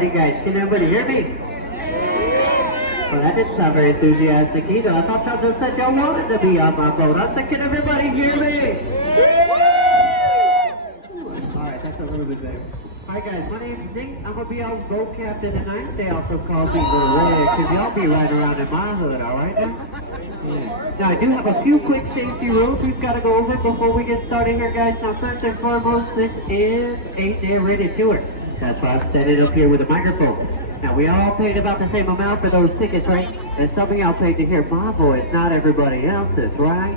Alrighty guys, can everybody hear me? Well, that didn't sound very enthusiastic either. I thought y'all just said y'all wanted to be on my boat. I said, can everybody hear me? Alright, that's a little bit better. Alright guys, my name's Nick. I'm going to be y'all boat captain tonight. They also call me the Red, because y'all be riding around in my hood, alright now? Yeah. Now, I do have a few quick safety rules we've got to go over before we get started here, guys. Now, first and foremost, this is a narrated tour. That's why I'm standing up here with a microphone. Now, we all paid about the same amount for those tickets, right? And some of y'all paid to hear my voice, not everybody else's, right?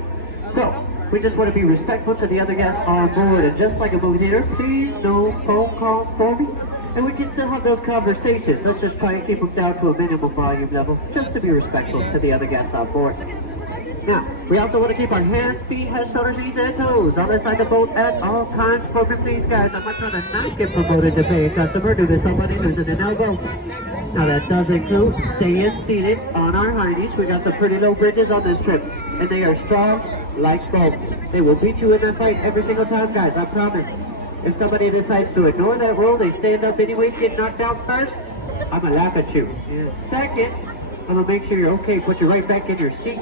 So, we just want to be respectful to the other guests on board. And just like a movie theater, please no phone calls for me. And we can still have those conversations. Let's just try and keep them down to a minimum volume level, just to be respectful to the other guests on board. Now, we also want to keep our hands, feet, head, shoulders, knees, and toes on the side of the boat at all times. For me, please, guys, I'm much rather not get promoted to pay a customer due to somebody losing an elbow. Now, that does include staying seated on our hindies. We got some pretty low bridges on this trip, and they are strong like boats. They will beat you in that fight every single time, guys, I promise. If somebody decides to ignore that rule, they stand up anyways, get knocked out first, I'm gonna laugh at you. Second, I'm gonna make sure you're okay, put you right back in your seat.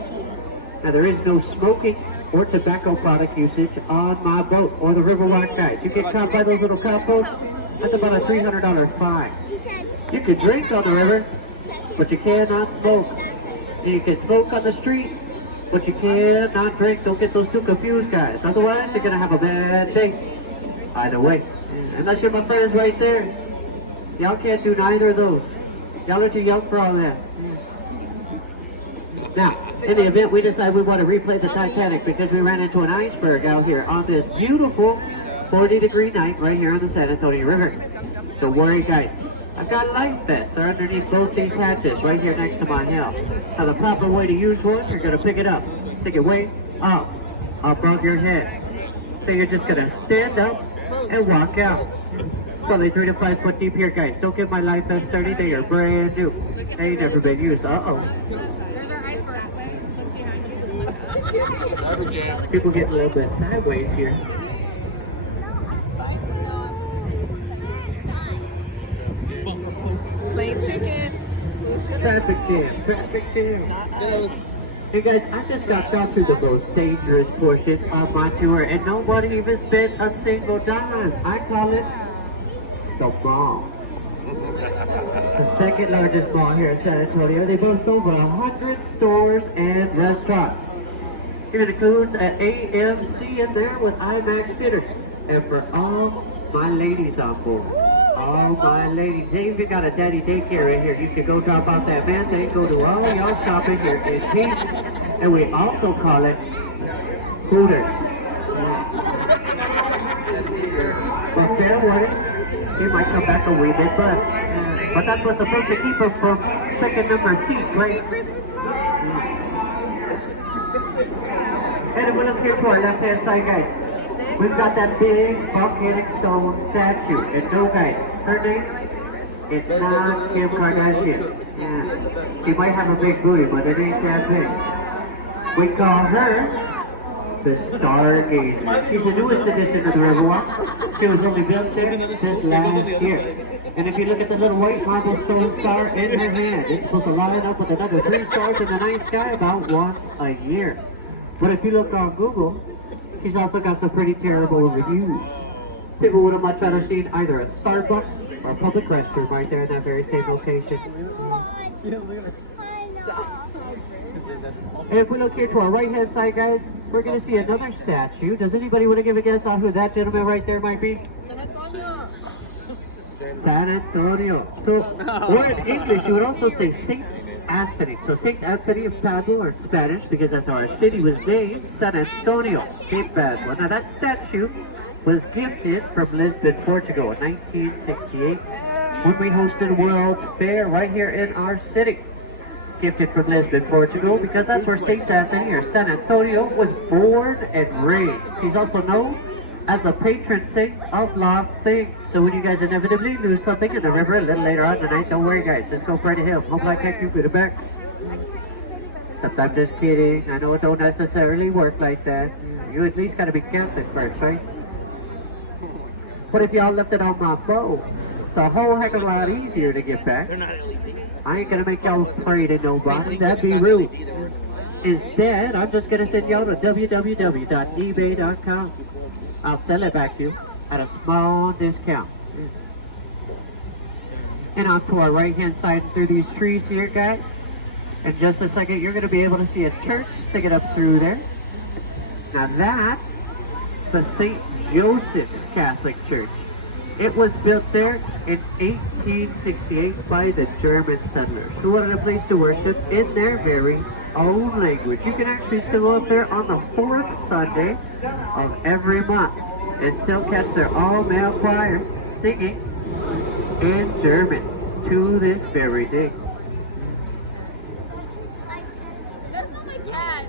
Now, there is no smoking or tobacco product usage on my boat or the Riverwalk, guys. You get caught by those little couples, that's about a $300 fine. You can drink on the river, but you cannot smoke. And you can smoke on the street, but you cannot drink. Don't get those two confused, guys. Otherwise, you're gonna have a bad day. Either way. Unless you're my friends right there. Y'all can't do neither of those. Y'all are too young for all that. Now, in the event we decide we want to replay the Titanic because we ran into an iceberg out here on this beautiful 40-degree night right here on the San Antonio River. Don't worry, guys. I've got life vests. They're underneath both these hatches right here next to my helm. Now, the proper way to use one, you're going to pick it up. Stick it way up above your head. So you're just going to stand up and walk out. Probably 3 to 5 foot deep here, guys. Don't get my life vests dirty. They are brand new. They ain't never been used. Uh-oh. People get a little bit sideways here. Plain chicken. Traffic jam, traffic jam. Hey guys, I just got down to the most dangerous portion of my tour and nobody even spent a single dime. I call it the mall. The second largest mall here in San Antonio. They boast over 100 stores and restaurants. It includes an AMC in there with IMAX theaters. And for all my ladies on board, all my ladies, they even got a daddy daycare in here. You can go drop off that man thing, go do all y'all shopping here in peace. And we also call it Hooters. But fair warning, he might come back a wee bit bust. But that's what's supposed to keep us from second number seats, right? And if we look here to our left-hand side, guys, we've got that big volcanic stone statue. And no, guys, her name is not Kim Kardashian. Yeah. She might have a big booty, but it ain't that big. We call her the Stargazer. She's the newest addition to the Riverwalk. She was only built there since last year. And if you look at the little white marble stone star in her hand, it's supposed to line up with another 3 stars in the night sky about once a year. But if you look on Google, she's also got some pretty terrible reviews. People would have much rather seen either a Starbucks or a public restroom right there in that very same location. And if we look here to our right-hand side, guys, we're going to see another statue. Does anybody want to give a guess on who that gentleman right there might be? San Antonio. So, or in English, you would also say Saint Anthony. So Saint Anthony of Padua, or Spanish, because that's how our city was named, San Antonio, Cape Padua. Now that statue was gifted from Lisbon, Portugal in 1968 when we hosted World Fair right here in our city. Gifted from Lisbon, Portugal, because that's where Saint Anthony, or San Antonio, was born and raised. He's also known as the patron saint of lost things. So when you guys inevitably lose something in the river a little later on tonight, don't worry, guys. Just go pray to him. Hope like heck you put it back. Sometimes just kidding. I know it don't necessarily work like that. You at least got to be Catholic first, right? But if y'all left it on my boat, it's a whole heck of a lot easier to get back. I ain't gonna make y'all pray to nobody. That'd be rude. Instead, I'm just gonna send y'all to www.ebay.com. I'll sell it back to you at a small discount. And onto our right-hand side through these trees here, guys. In just a second, you're going to be able to see a church sticking up through there. Now that's the St. Joseph's Catholic Church. It was built there in 1868 by the German settlers who wanted a place to worship in their very own language. You can actually still go up there on the 4th Sunday of every month and still catch their all-male choir singing in German to this very day. That's not my cat.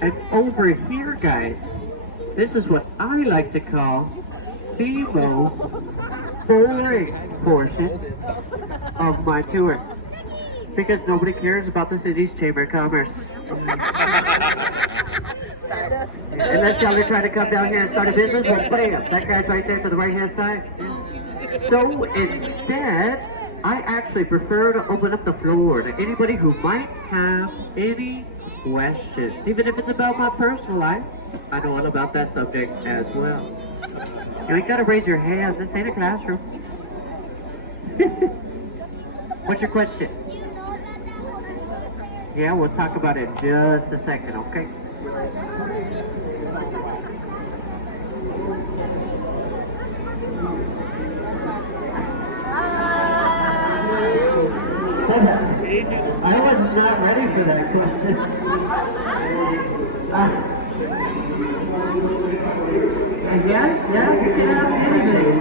And over here, guys, this is what I like to call the most boring portion of my tour. Because nobody cares about the city's Chamber of Commerce. Unless y'all are trying to come down here and start a business, well, bam, that guy's right there to the right-hand side. So instead, I actually prefer to open up the floor to anybody who might have any questions. Even if it's about my personal life, I know all about that subject as well. You ain't gotta raise your hand, this ain't a classroom. What's your question? Yeah, we'll talk about it in just a second, okay? I was not ready for that question. Yeah, you can have anything.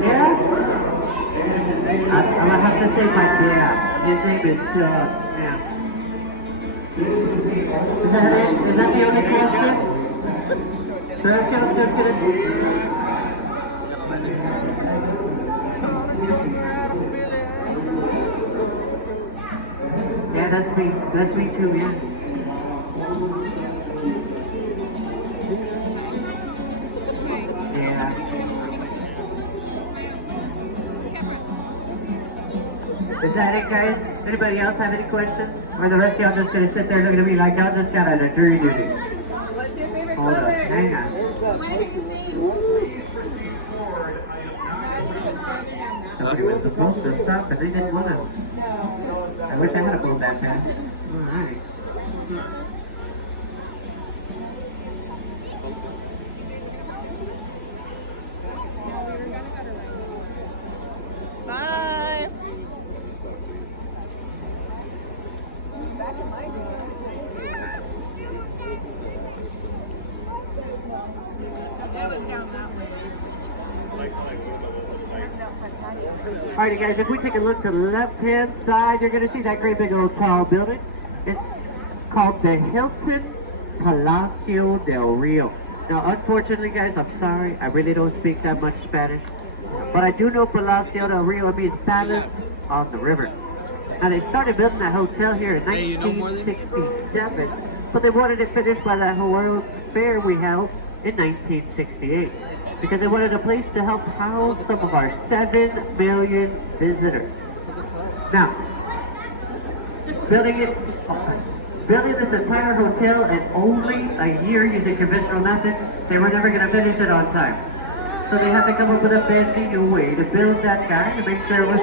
Yeah? I'm gonna have to say my dad. His name is, yeah. Is that it? Is that the only question? Yeah, that's me. That's me too, yeah. Yeah. Is that it, guys? Anybody else have any questions? Or the rest of y'all just gonna sit there looking at me like y'all just got a jury duty? What's your favorite Hold color? on, hang on. Somebody was supposed to stop, but they didn't want to. I wish I had a boat that fast. Alright. Bye. Back in my day. That was down that way. Alrighty guys, if we take a look to the left-hand side, you're going to see that great big old tall building. It's called the Hilton Palacio del Rio. Now unfortunately guys, I'm sorry, I really don't speak that much Spanish. But I do know Palacio del Rio means palace on the river. Now they started building that hotel here in 1967, but they wanted it finished by that World Fair we held in 1968. Because they wanted a place to help house some of our 7 million visitors. Now, building this entire hotel in only a year using conventional methods, they were never going to finish it on time. So they had to come up with a fancy new way to build that guy to make sure it was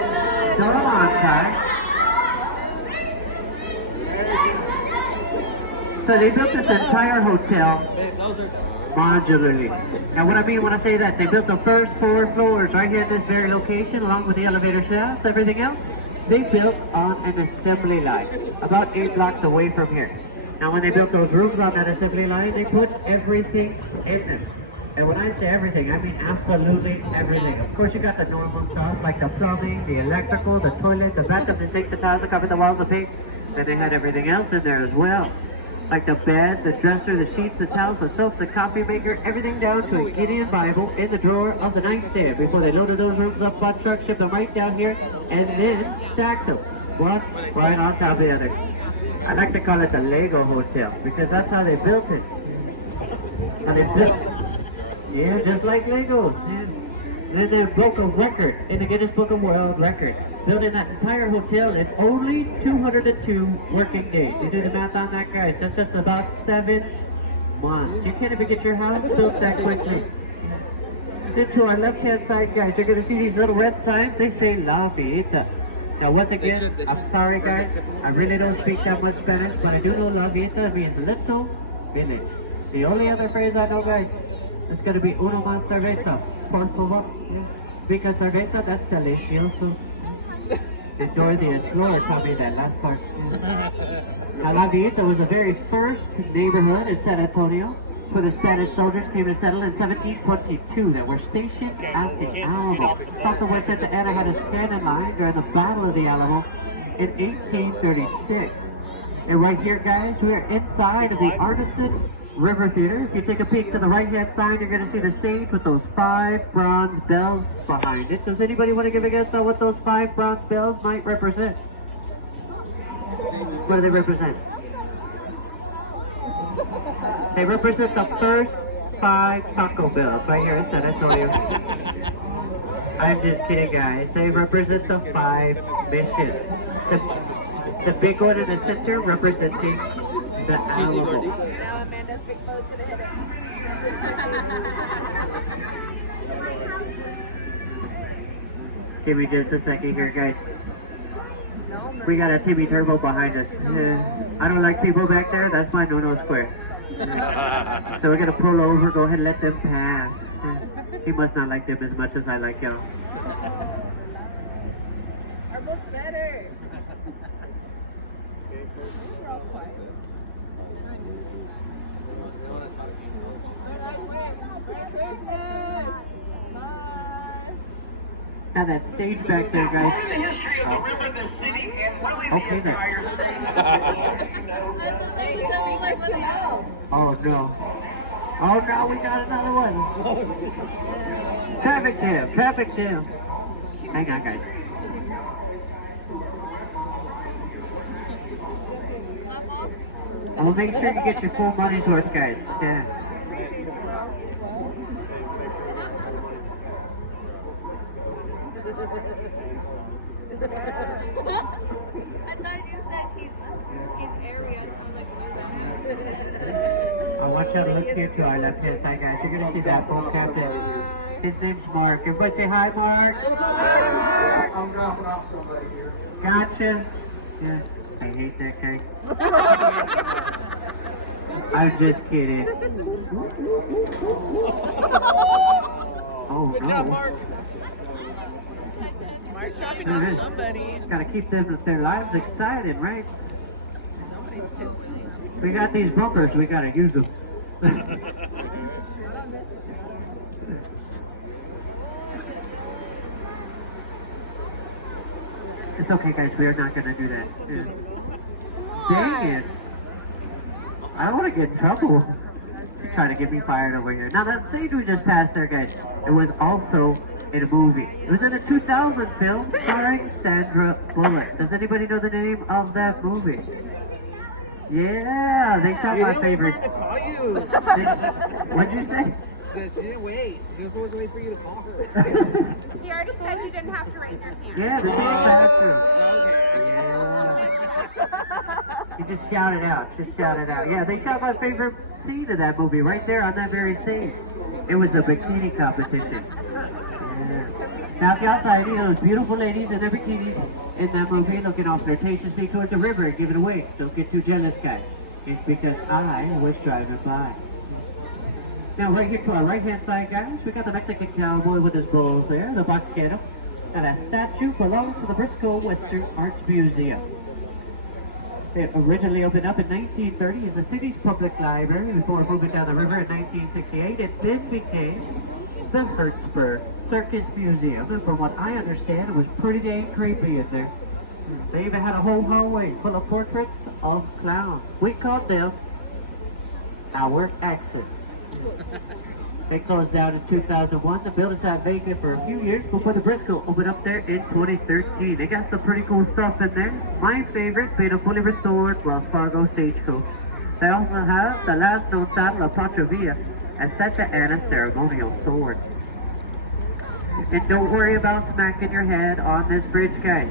done on time. So they built this entire hotel modularly. Now what I mean when I say that, they built the first 4 floors right here in this very location along with the elevator shafts, everything else, they built on an assembly line about 8 blocks away from here. Now when they built those rooms on that assembly line, they put everything in them. And when I say everything, I mean absolutely everything. Of course you got the normal stuff like the plumbing, the electrical, the toilet, the bathroom, the sink, the tiles, the carpet, the walls, the paint. Then they had everything else in there as well. Like the bed, the dresser, the sheets, the towels, the soap, the coffee maker, everything down to a Gideon Bible in the drawer of the nightstand before they loaded those rooms up on trucks, shipped them right down here, and then stacked them, one right on top of the other. I like to call it the Lego Hotel because that's how they built it. And they built Yeah, just like Legos. Yeah. And then broke a record in the Guinness Book of World Records, building that entire hotel in only 202 working days. You do the math on that, guys. That's just about 7 months. You can't even get your house built that quickly. Then to our left-hand side, guys, you're going to see these little red signs. They say La Vieta. Now, once again, I'm sorry, guys. I really don't speak that much Spanish, but I do know La Vieta means little village. The only other phrase I know, guys, is going to be uno más cerveza, por favor. Because cerveza, that's delicioso. Enjoy the explorer, tell me that last part. Now, La Vieta was the very first neighborhood in San Antonio where the Spanish soldiers came to settle in 1722 that were stationed at the Alamo. Something was said that Anna had to stand in line during the Battle of the Alamo in 1836. And right here, guys, we're inside of the Artisan River Theater. If you take a peek to the right-hand side, you're going to see the stage with those 5 bronze bells behind it. Does anybody want to give a guess on what those 5 bronze bells might represent? What do they represent? They represent the first 5 Taco Bells right here in San Antonio. I'm just kidding, guys. They represent the 5 missions. The big one in the center representing the Alamo. Now Amanda's big boat's gonna hit it. Give me just a second here, guys. No, We got a Timmy Turbo behind us. I don't like people back there. That's my no-no square. So we're gonna pull over, go ahead and let them pass. He must not like them as much as I like y'all. our boat's better. We're all quiet. Merry Christmas! Bye! Now that stage back there, guys. What is the history of the river, the city, and really the Okay, then. entire state? Oh no. Oh no, we got another one. Traffic jam, traffic jam. Hang on, guys. I'll make sure you get your full money's worth, guys. Yeah. I thought you said he's area, so I'm like, I want you to look here to our left-hand side, guys. You're gonna see that boat captain. His name's Mark. Everybody say hi, Mark. I'm dropping off somebody here. Gotcha. Yeah, I hate that guy. I'm just kidding. Oh no. Mark's dropping off somebody. Gotta keep their lives excited, right? Somebody's tipsy. We got these bumpers, we gotta use them. Not on this one. It's okay, guys, we are not gonna do that. Yeah. Dang it. I don't want to get in trouble. You're trying to get me fired over here. Now, that stage we just passed there, guys, it was also in a movie. It was in a 2000 film starring Sandra Bullock. Does anybody know the name of that movie? Yeah, they shot my favorite. To call you. What'd you say? She didn't wait. She was always waiting for you to call her. He already said you didn't have to raise your hand. Yeah, the same bathroom. Okay. Yeah. You just shout it out. Just shout it out. Yeah, they shot my favorite scene of that movie right there on that very scene. It was the bikini competition. Now, if y'all saw any of those beautiful ladies in their bikinis in that movie looking off flirtatiously towards the river and giving away, don't get too jealous, guys. It's because I was driving by. Now, right here to our right-hand side, guys, we got the Mexican cowboy with his bulls there, the Boxcano. Now, that statue belongs to the Briscoe Western Arts Museum. It originally opened up in 1930 as the city's public library before moving down the river in 1968. It then became the Hertzberg Circus Museum, and from what I understand, it was pretty dang creepy in there. They even had a whole hallway full of portraits of clowns. We called them our exes. They closed down in 2001. The building sat vacant for a few years before the Briscoe opened up there in 2013. They got some pretty cool stuff in there. My favorite being a fully restored Wells Fargo stagecoach. They also have the last known saddle of Pancho Villa, as such and a ceremonial sword. And don't worry about smacking your head on this bridge, guys.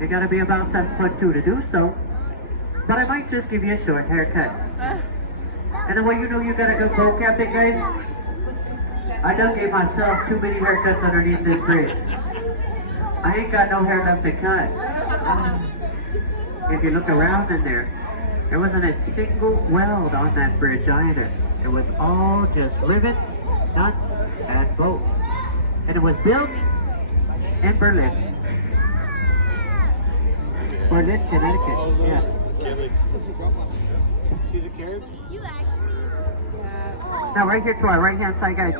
You gotta be about 7'2" to do so. But I might just give you a short haircut. And the way you know you got a good boat captain, guys, I done gave myself too many haircuts underneath this bridge. I ain't got no hair left to cut. If you look around in there wasn't a single weld on that bridge either. It was all just rivets, nuts, and bolts. And it was built in Berlin. Berlin, Connecticut, yeah. See the carriage? Now right here to our right hand side, guys,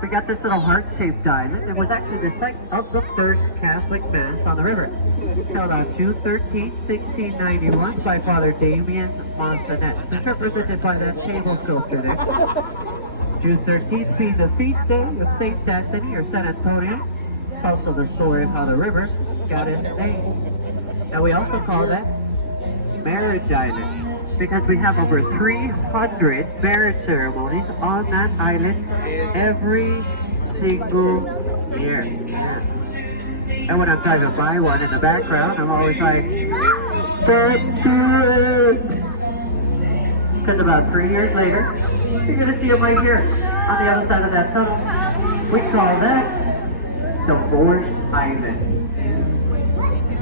we got this little heart-shaped island. It was actually the site of the first Catholic Mass on the river. Held on June 13, 1691 by Father Damien Monsonet. It's represented by that table sculpture there. June 13th being the feast day of St. Anthony or San Antonio. It's also the story of how the river got its name. Now we also call that Marriage Island, because we have over 300 marriage ceremonies on that island every single year. And when I'm driving by one in the background, I'm always like, because about 3 years later, you're going to see them right here on the other side of that tunnel. We call that Divorce Island.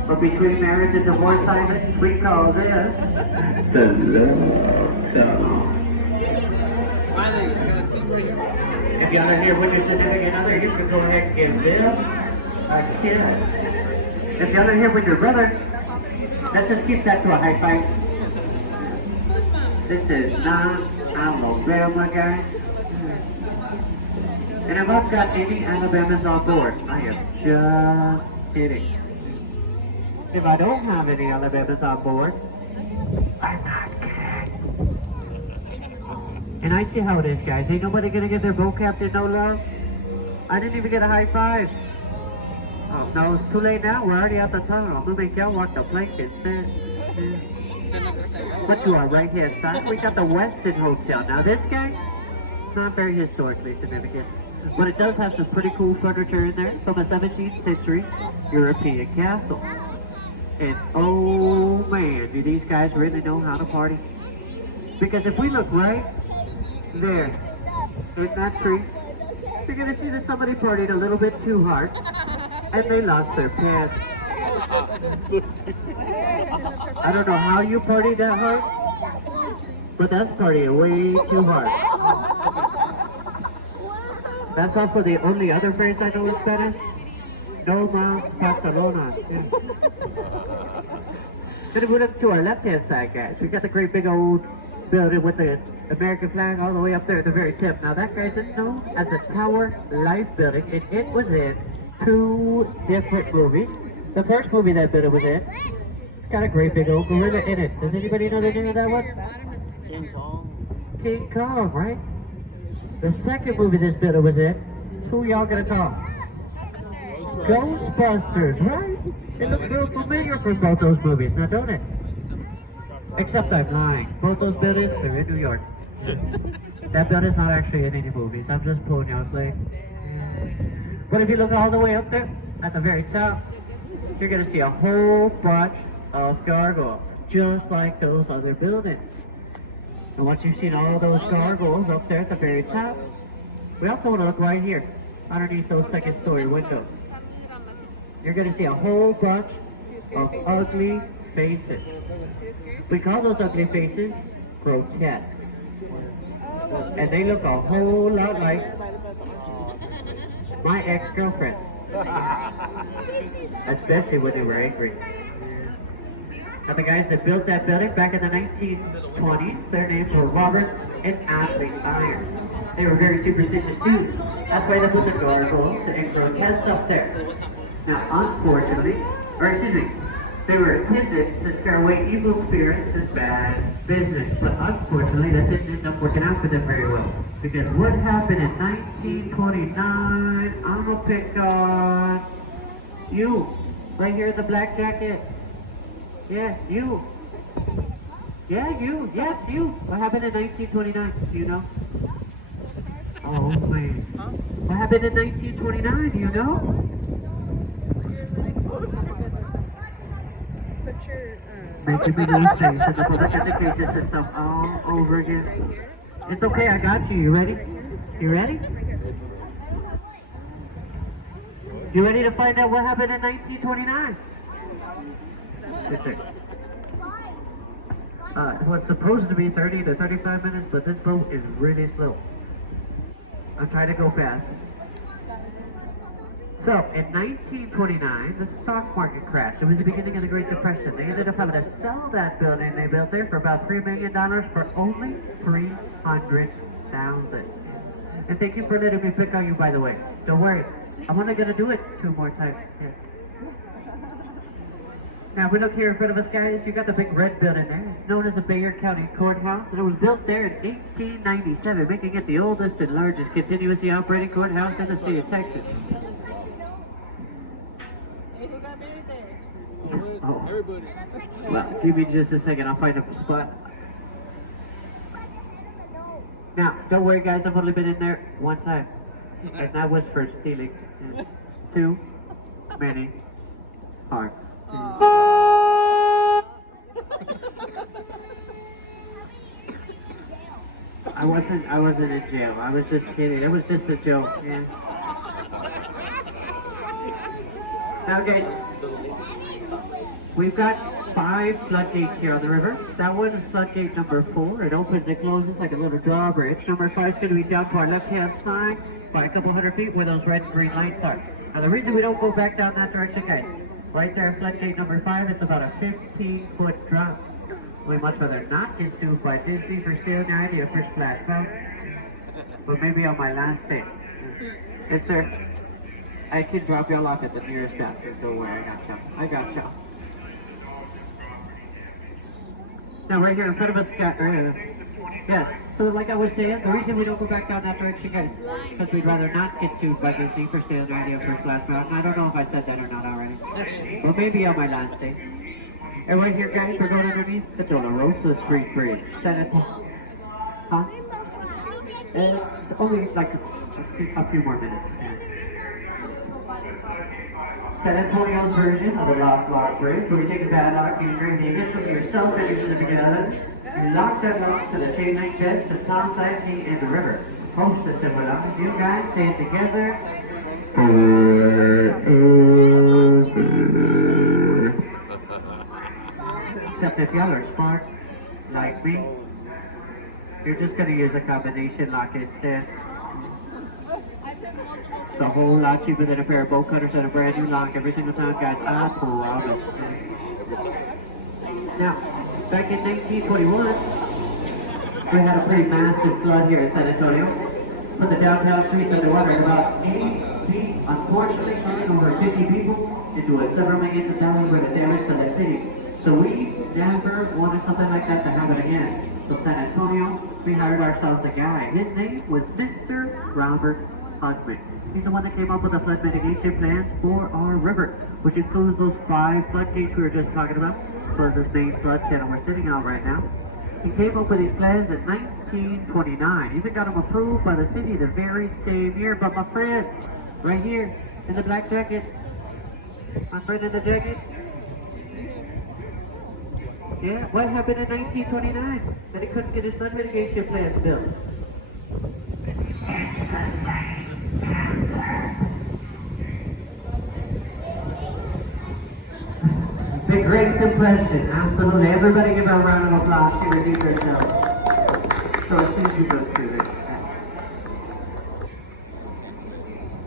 But between marriage and divorce island, we call this the love tunnel. Finally, I gotta see right here. If y'all are here with your significant other, you can go ahead and give them a kiss. If y'all are here with your brother, let's just keep that to a high five. This is not Alabama, guys. And if I've got any Alabamans on board, I am just kidding. If I don't have any Alabamans on board, I'm not kidding. And I see how it is, guys. Ain't nobody gonna give their boat captain no love. I didn't even get a high five. Oh, no, it's too late now. We're already out the tunnel. I'm gonna make y'all walk the plank instead. But to our right hand side, we got the Westin Hotel. Now this guy, not very historically significant, but it does have some pretty cool furniture in there from a 17th century European castle. And oh man, do these guys really know how to party? Because if we look right there in that tree, you're gonna see that somebody partied a little bit too hard and they lost their pants. I don't know how you partied that hard, but that's partying way too hard. That's also the only other phrase I know in Spanish. No más Barcelona. Yeah. Then we move up to our left-hand side, guys. We got the great big old building with the American flag all the way up there at the very tip. Now that, guys, is known as the Tower Life Building, and it was in 2 different movies. The first movie that building was in, it's got a great big old gorilla in it. Does anybody know the name of that one? King Kong. King Kong, right? The second movie this building was in, who y'all gonna call? Ghostbusters, right? It looks real familiar from both those movies, now don't it? Except I'm lying. Both those buildings, they're in New York. That building's not actually in any movies. I'm just pulling y'all's legs. But if you look all the way up there, at the very top, you're gonna see a whole bunch of gargoyles, just like those other buildings. And once you've seen all those gargoyles up there at the very top, we also want to look right here, underneath those second-story windows. You're going to see a whole bunch of ugly faces. We call those ugly faces grotesque. And they look a whole lot like my ex-girlfriend. Especially when they were angry. Now the guys that built that building back in the 1920s, their names were Robert and Ashley Irons. They were very superstitious too. That's why they put the gargoyles and grotesque up there. Now, unfortunately, they were intended to scare away evil spirits and bad business. But unfortunately, that didn't end up working out for them very well. Because what happened in 1929, I'm gonna pick on you, right here in the black jacket. Yeah, you. Yeah, you. Yes, you. What happened in 1929? Do you know? Oh, man. What happened in 1929, do you know? Put your, Making me lose face in the public education system all over again. It's okay, I got you. You ready? You ready? You ready to find out what happened in 1929? It was supposed to be 30 to 35 minutes, but this boat is really slow. I'm trying to go fast. So, in 1929, the stock market crashed. It was the beginning of the Great Depression. They ended up having to sell that building they built there for about $3 million for only $300,000. And thank you for letting me pick on you, by the way. Don't worry, I'm only going to do it 2 more times. Yeah. Now, if we look here in front of us, guys, you got the big red building there. It's known as the Bayer County Courthouse, and it was built there in 1897, making it the oldest and largest continuously operating courthouse in the state of Texas. Oh. Everybody. Well, give me just a second, I'll find a spot. Now, don't worry, guys, I've only been in there 1 time, and that was for stealing 2 many hearts. I wasn't in jail. I was just kidding. It was just a joke. Yeah. Now, guys, we've got 5 floodgates here on the river. That one is floodgate number 4. It opens and closes like a little drawbridge. Number 5 is going to be down to our left-hand side by a couple hundred feet where those red and green lights are. Now, the reason we don't go back down that direction, guys, right there, floodgate number 5, it's about a 15-foot drop. We much rather not get sued by Disney for stealing their idea for Splash Mountain. But maybe on my last day. Yes, sir. I can drop y'all off at the nearest bathroom. Don't worry, I got y'all. Now, right here in front of us, yes. So, like I was saying, the reason we don't go back down that direction, guys, because we'd rather not get sued by Disney for stealing their idea for Splash Mountain. I don't know if I said that or not already. But maybe on my last day. And right here, guys, we're going underneath the Dolorosa Street Bridge. Huh? It's only like a few more minutes. San Antonio's version of the lock bridge, where you take a padlock, you bring the ignition to yourself and you the beginning of it. You lock that lock to the chain link fence to Tom Clancy and the river. Hostess and whatnot. You guys say it together. Except if y'all are smart, like me, you're just going to use a combination lock instead. It's a whole lot cheaper than a pair of bolt cutters and a brand new lock every single time, guys. I promise. Now, back in 1921, we had a pretty massive flood here in San Antonio. Put the downtown streets underwater at about 80 feet. Unfortunately, killing over 50 people into it. Several millions of dollars worth of damage to the city. So we never wanted something like that to happen again. So San Antonio, we hired ourselves a guy. His name was Mr. Robert Hudman. He's the one that came up with the flood mitigation plans for our river, which includes those 5 floodgates we were just talking about for this main flood channel we're sitting on right now. He came up with these plans in 1929. Even got them approved by the city the very same year. But my friend, right here in the black jacket, my friend in the jacket, yeah, what happened in 1929 that he couldn't get his flood mitigation plans built? The Great Depression, absolutely. Everybody give her a round of applause. She redeemed herself. So as soon as you go through this.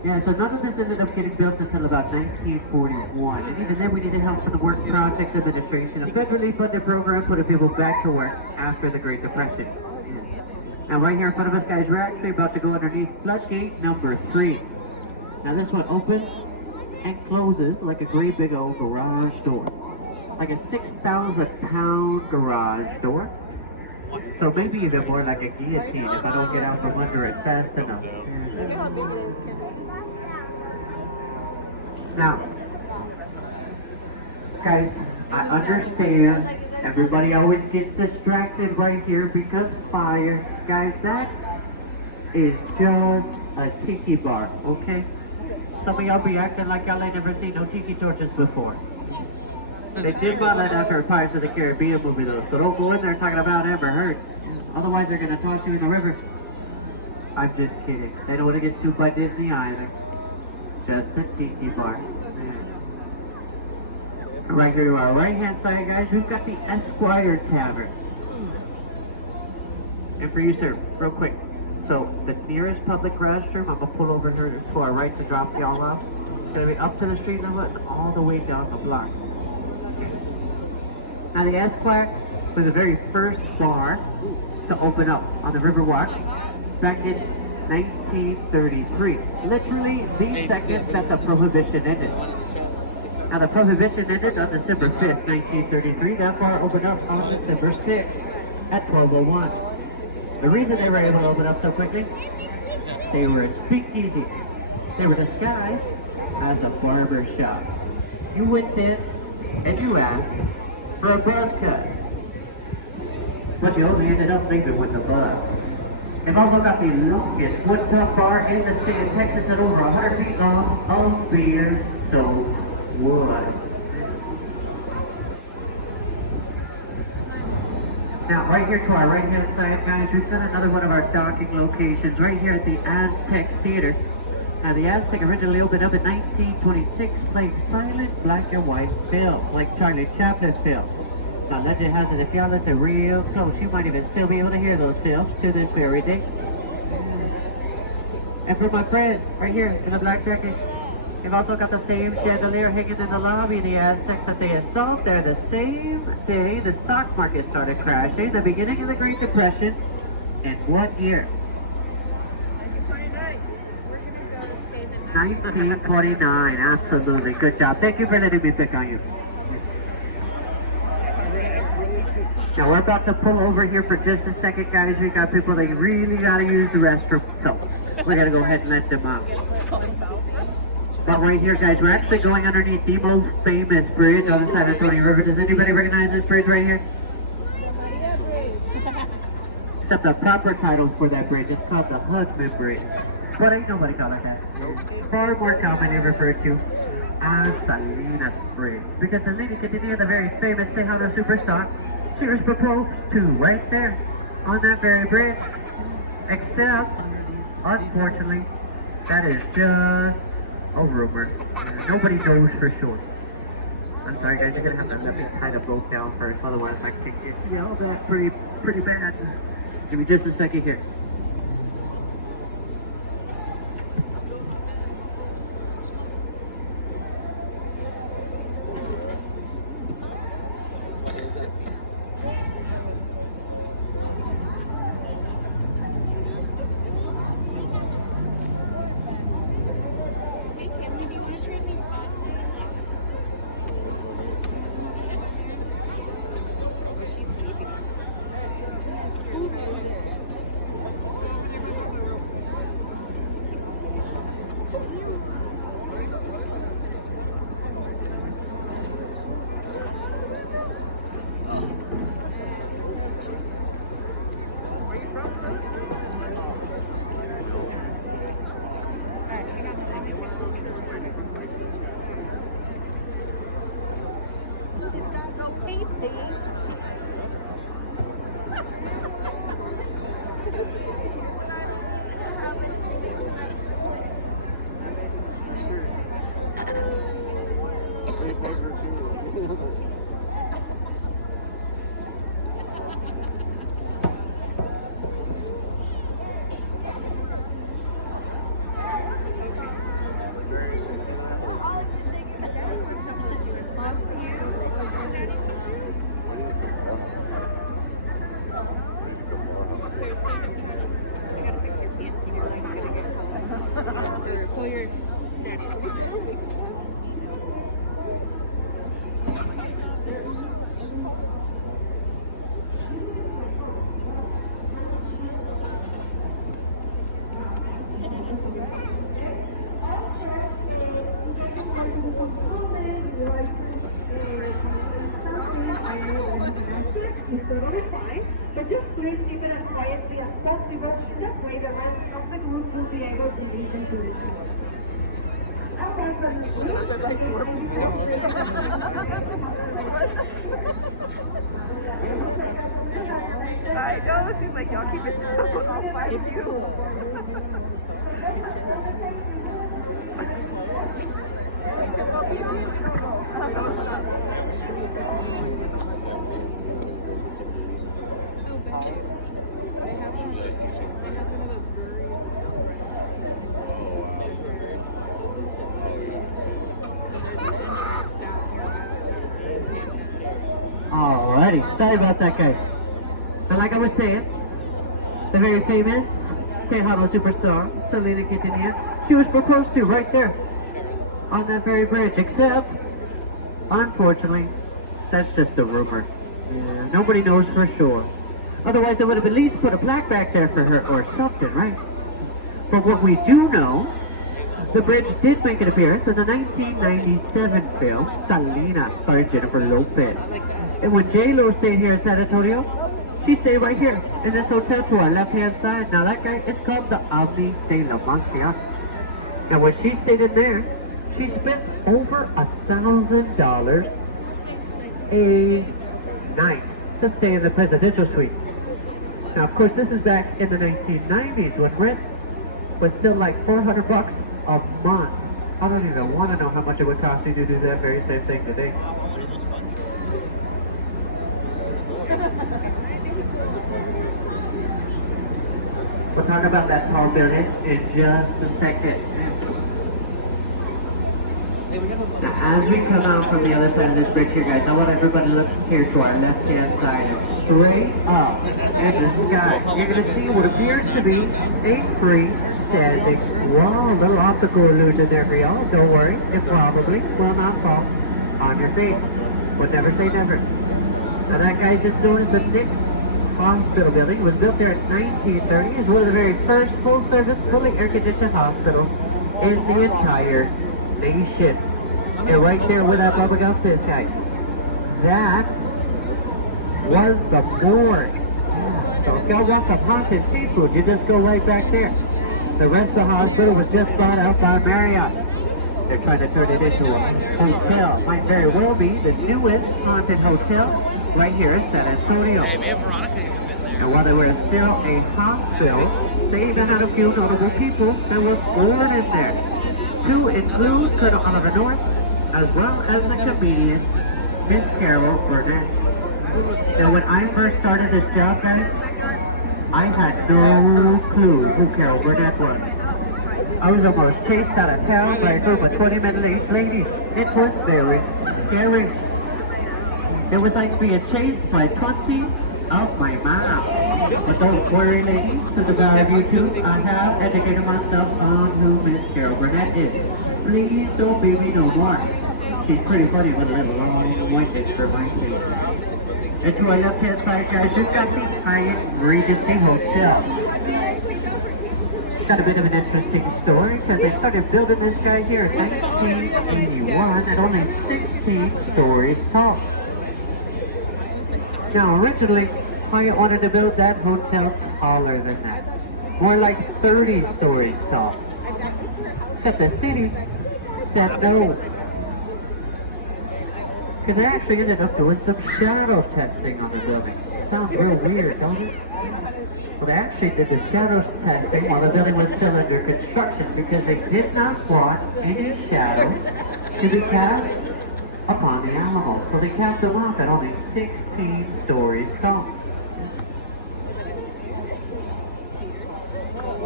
Yeah, so none of this ended up getting built until about 1941. And even then we needed help from the Works Project Administration, a federally funded program putting people back to work after the Great Depression. Now right here in front of us, guys, we're actually about to go underneath floodgate number 3. Now this one opens and closes like a great big old garage door. Like a 6,000-pound garage door. So maybe even more like a guillotine if I don't get out from under it fast enough. Now, guys, I understand everybody always gets distracted right here because fire. Guys, is just a tiki bar, okay? Some of y'all be acting like y'all ain't never seen no tiki torches before. They did model it after a Pirates of the Caribbean movie though, so don't go in there talking about Amber Heard. Otherwise they're gonna toss you in the river. I'm just kidding. They don't want to get sued by Disney either. Just a tiki bar. Right here to our right hand side, guys, we've got the Esquire Tavern. And for you, sir, real quick. So the nearest public restroom, I'm gonna pull over here to our right to drop y'all off. It's gonna be up to the street level and all the way down the block. Now the Esquire was the very first bar to open up on the Riverwalk back in 1933. Literally the second that the Prohibition ended. Now the Prohibition ended on December 5th, 1933. That bar opened up on December 6th at 12:01. The reason they were able to open up so quickly, they were a speakeasy. They were disguised as a barber shop. You went in and you asked for a buzz cut, but you only ended up leaving with the buzz. They've also got the longest wood-top bar in the state of Texas at over 100 feet long of beer-soaked wood. Now, right here to our right-hand side, guys, we've got another one of our docking locations right here at the Aztec Theater. Now, the Aztec originally opened up in 1926, playing silent black and white film, like Charlie Chaplin's film. Now, legend has it, if y'all listen real close, you might even still be able to hear those films to this very day. And for my friends, right here in the black jacket, we've also got the same chandelier hanging in the lobby of the Aztecs that they installed there the same day the stock market started crashing, the beginning of the Great Depression. In what year? 1929. Absolutely. Good job. Thank you for letting me pick on you. Now we're about to pull over here for just a second, guys. We got people that really gotta use the restroom, so we're gonna go ahead and let them out. But right here, guys, we're actually going underneath the most famous bridge on the San Antonio River. Does anybody recognize this bridge right here? Except the proper title for that bridge is called the Husband Bridge. But ain't nobody call it that. Far more commonly referred to as Salinas Bridge. Because the lady Quintanilla, the very famous Tejano superstar, she was proposed to right there on that very bridge. Except, unfortunately, that is just a rumor. Nobody knows for sure. I'm sorry, guys. You're gonna have to let me kind of broke down first, otherwise I kick you. Yeah, that's pretty bad. Give me just a second here. It's totally fine, but just please please keep it as quietly as possible. That way the rest of the group will be able to listen to the tour. Alright, I know, she's like, y'all keep it down, I'll fight you. Alrighty, sorry about that, guys. But like I was saying, the very famous Tejano superstar, Selena Quintanilla, she was proposed to right there on that very bridge, except, unfortunately, that's just a rumor. Yeah, nobody knows for sure. Otherwise, they would have at least put a plaque back there for her or something, right? But what we do know, the bridge did make an appearance in the 1997 film, Selena, starring Jennifer Lopez. And when J-Lo stayed here in San Antonio, she stayed right here in this hotel to our left-hand side. Now that guy, it's called the Omni de la Mancha. Now when she stayed in there, she spent over $1,000 a night to stay in the presidential suite. Now of course this is back in the 1990s when rent was still like $400 a month. I don't even want to know how much it would cost you to do that very same thing today. We'll talk about that tall building in just a second. Now, as we come out from the other side of this bridge here, guys, I want everybody to look here to our left-hand side and straight up in the sky. You're going to see what appears to be a freestanding wall. A little optical illusion there for y'all. Don't worry, it probably will not fall on your face. We'll never say never. Now that guy just doing the Nick's Hospital building was built there in 1930. It's one of the very first full-service, fully air-conditioned hospitals in the entire nation. And right there where that bubblegum fizz guy, that was the morgue. So if y'all want some haunted seafood, you just go right back there. The rest of the hospital was just bought out by Marriott. They're trying to turn it into a hotel. Might very well be the newest haunted hotel right here in San Antonio. Hey, me and Veronica have been there. And while they were still a hospital, they even had a few notable people that were born in there. To include Colonel Oliver North, as well as the comedian Miss Carol Burnett. Now when I first started this job, guys, I had no clue who Carol Burnett was. I was almost chased out of town by a group of 20-minute ladies. It was very scary. It was like being chased by 20 of my mom. But don't worry, ladies, to the power of YouTube, I have educated myself on who Miss Carol Burnett is. Please don't beat me no more. She's pretty funny with a little long-winded for my taste. And to our left-hand side, guys, we've got the Hyatt Regency Hotel. Got a bit of an interesting story because they started building this guy here in 1981 at only 16 stories tall. Now originally, Hyatt wanted to build that hotel taller than that, more like 30 stories tall. But the city said no. Because they actually ended up doing some shadow testing on the building. Sounds real weird, don't it? Well, they actually did the shadow testing while the building was still under construction because they did not want any shadow to be cast upon the animals. So they capped them off at only 16 stories tall.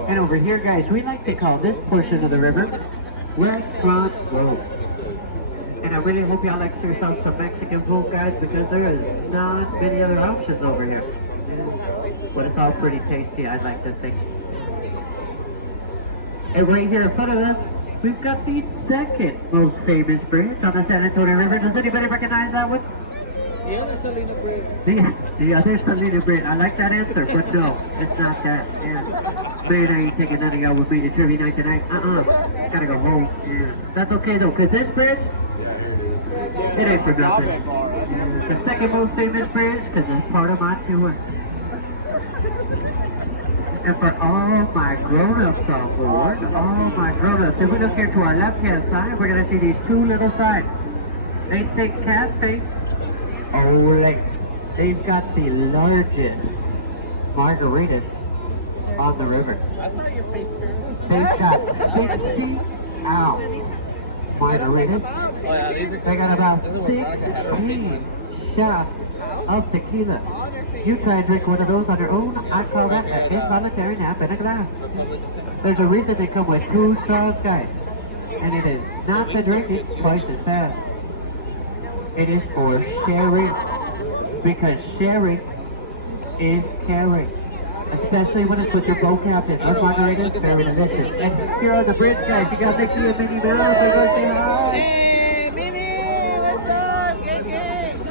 And over here, guys, we like to call this portion of the river Restaurant Road. And I really hope y'all like yourself some Mexican food, guys, because there is not many other options over here. But it's all pretty tasty, I'd like to think. And right here in front of us, we've got the second most famous bridge on the San Antonio River. Does anybody recognize that one? Yeah, the Selena Bridge. The other Selena Bridge. I like that answer, but no, it's not that. Yeah. Man, I ain't taking none of y'all with me to trivia night tonight. Gotta go home. Yeah. That's okay though, because this bridge, it ain't for nothing. The second most famous bridge, because it's part of my tour. And for all my grown-ups on board, all my grown-ups, if we look here to our left-hand side, we're going to see these two little signs. They say Cafe Ole. They've got the largest margaritas on the river. I saw your face, girl. They've got 60 ounce margaritas. Oh, yeah, these are They got about This is what Monica had her 16 shots of tequila. You try and drink one of those on your own, I call that an involuntary nap in a glass. There's a reason they come with 2 straws, guys. And it is not to drink it twice as fast. It is for sharing, because sharing is caring. Especially when it's with your boat captain. Those margaritas, very delicious. And here on the bridge, guys, you got Mickey and Minnie Mouse. They're going to say hi. Hey, Minnie, what's up? Gang, gang.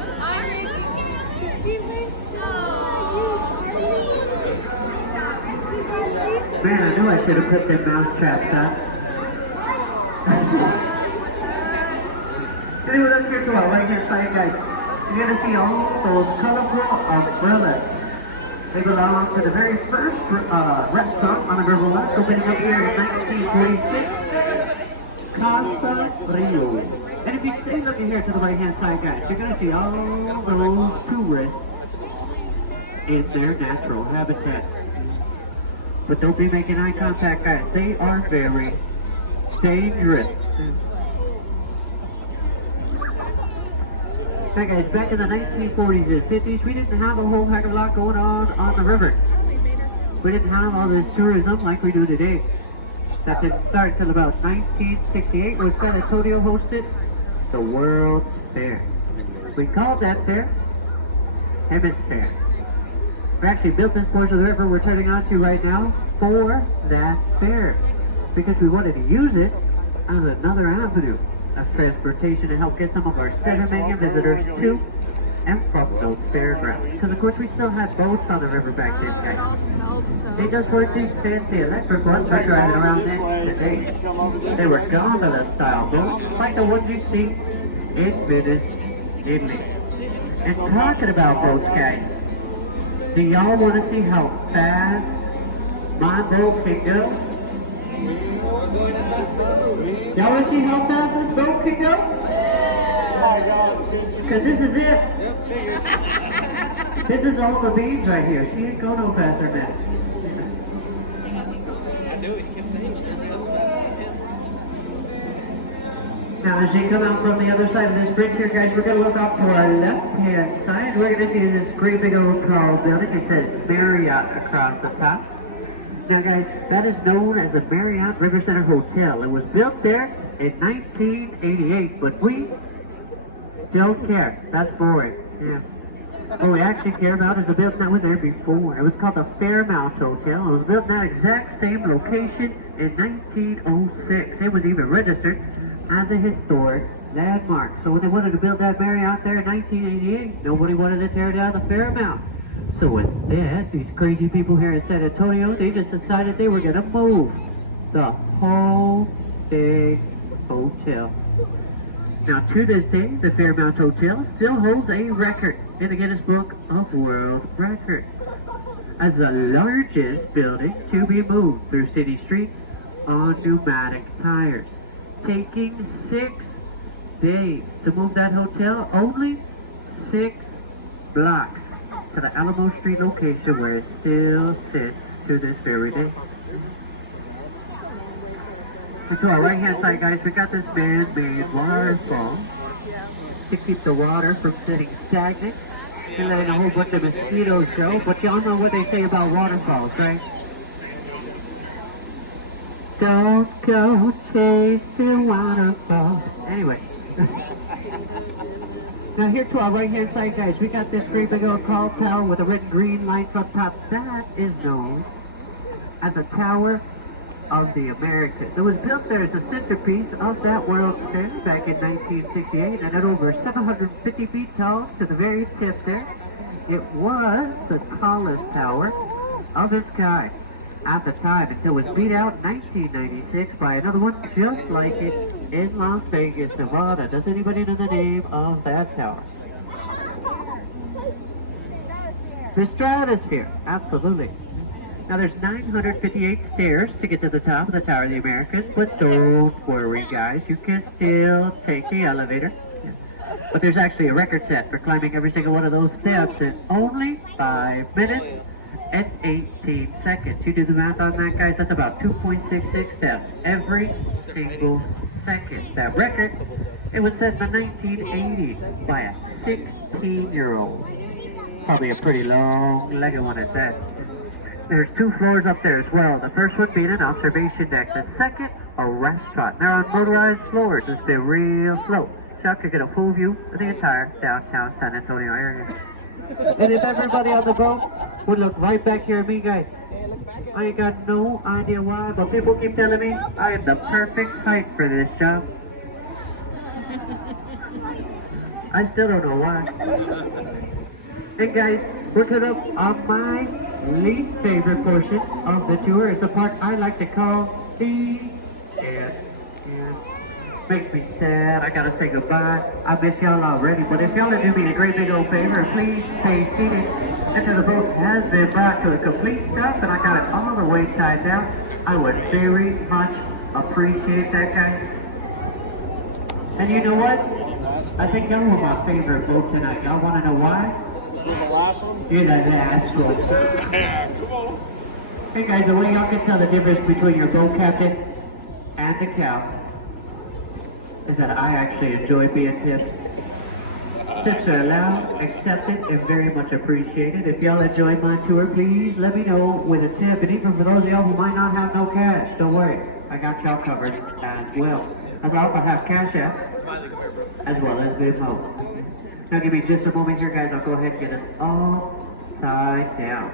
Man, I knew I should have put them mouse traps up. Anyway, let's get to our right-hand side, guys. You're going to see all those colorful umbrellas. They belong to the very first restaurant on the Riverwalk, opening up here in 1946, Casa Rio. And if you stay looking here to the right-hand side, guys, you're going to see all those tourists in their natural habitat. But don't be making eye contact, guys. They are very dangerous. Hey guys, back in the 1940s and 50s, we didn't have a whole heck of a lot going on the river. We didn't have all this tourism like we do today. That didn't start until about 1968 when San Antonio hosted the World's Fair. We called that fair Hemisphere. We actually built this portion of the river we're turning onto right now for that fair, because we wanted to use it as another avenue of transportation to help get some of our Centermania visitors to and from those fairgrounds. Because of course we still had boats on the river back then, guys. They just weren't these fancy electric ones we're driving around today. They were gondola style boats, like the ones you see in Venice, Italy. And talking about boats, guys, do y'all want to see how fast my boat can go? Y'all want to see how fast this boat can go? Because this is it. This is all the beans right here. She ain't go no faster than that. I knew it. He kept saying it. Now, as you come out from the other side of this bridge here, guys, we're going to look off to our left-hand side. We're going to see this great big old tall building. It says Marriott across the top. Now, guys, that is known as the Marriott River Center Hotel. It was built there in 1988, but we don't care. That's boring. Yeah. What we actually care about is the building that was there before. It was called the Fairmount Hotel. It was built in that exact same location in 1906. It was even registered as a historic landmark. So when they wanted to build that Marriott there in 1988, nobody wanted to tear down the Fairmount. So with that, these crazy people here in San Antonio, they just decided they were going to move the whole big hotel. Now to this day, the Fairmount Hotel still holds a record in the Guinness Book of World Records as the largest building to be moved through city streets on pneumatic tires, taking 6 days to move that hotel, only 6 blocks to the Alamo Street location where it still sits to this very day. And to our right hand side, guys, we got this man-made waterfall to keep the water from sitting stagnant and letting a whole bunch of mosquitoes show. But y'all know what they say about waterfalls, right? Don't go chasing waterfalls. Anyway. Now here to our right hand side, guys, we got this great big old tall tower with the red green lights up top. That is known as the Tower of the Americas. It was built there as a centerpiece of that World's Fair back in 1968, and at over 750 feet tall to the very tip there. It was the tallest tower of its kind at the time until it was beat out in 1996 by another one just like it in Las Vegas, Nevada. Does anybody know the name of that tower? The stratosphere, absolutely. Now there's 958 stairs to get to the top of the Tower of the Americas, but don't worry guys, you can still take the elevator. Yeah. But there's actually a record set for climbing every single one of those steps in only 5 minutes and 18 seconds. You do the math on that guys, that's about 2.66 steps every single second. That record, it was set in the 1980s by a 16-year-old. Probably a pretty long-legged one at that. There's 2 floors up there as well. The first one being an observation deck. The second, a restaurant. They're on motorized floors. It's been real slow. Chuck could get a full view of the entire downtown San Antonio area. And if everybody on the boat would look right back here at me, guys, I ain't got no idea why, but people keep telling me I am the perfect height for this job. I still don't know why. And guys, we're coming up on my least favorite portion of the tour. It's the part I like to call the end. Makes me sad. I gotta say goodbye. I miss y'all already, but if y'all are doing me a great big old favor, please stay seated until the boat has been brought to a complete stop and I got it all the way tied down. I would very much appreciate that, guys. And you know what? I think y'all were my favorite boat tonight. Y'all wanna know why? You're the last one? You're the last one. Yeah, come on. Hey guys, the way y'all can tell the difference between your boat captain and the cow is that I actually enjoy being tipped. Tips are allowed, accepted, and very much appreciated. If y'all enjoy my tour, please let me know with a tip. And even for those of y'all who might not have no cash, don't worry. I got y'all covered as well. As I also have Cash App, as well as Venmo. Now give me just a moment here, guys. I'll go ahead and get us all tied down.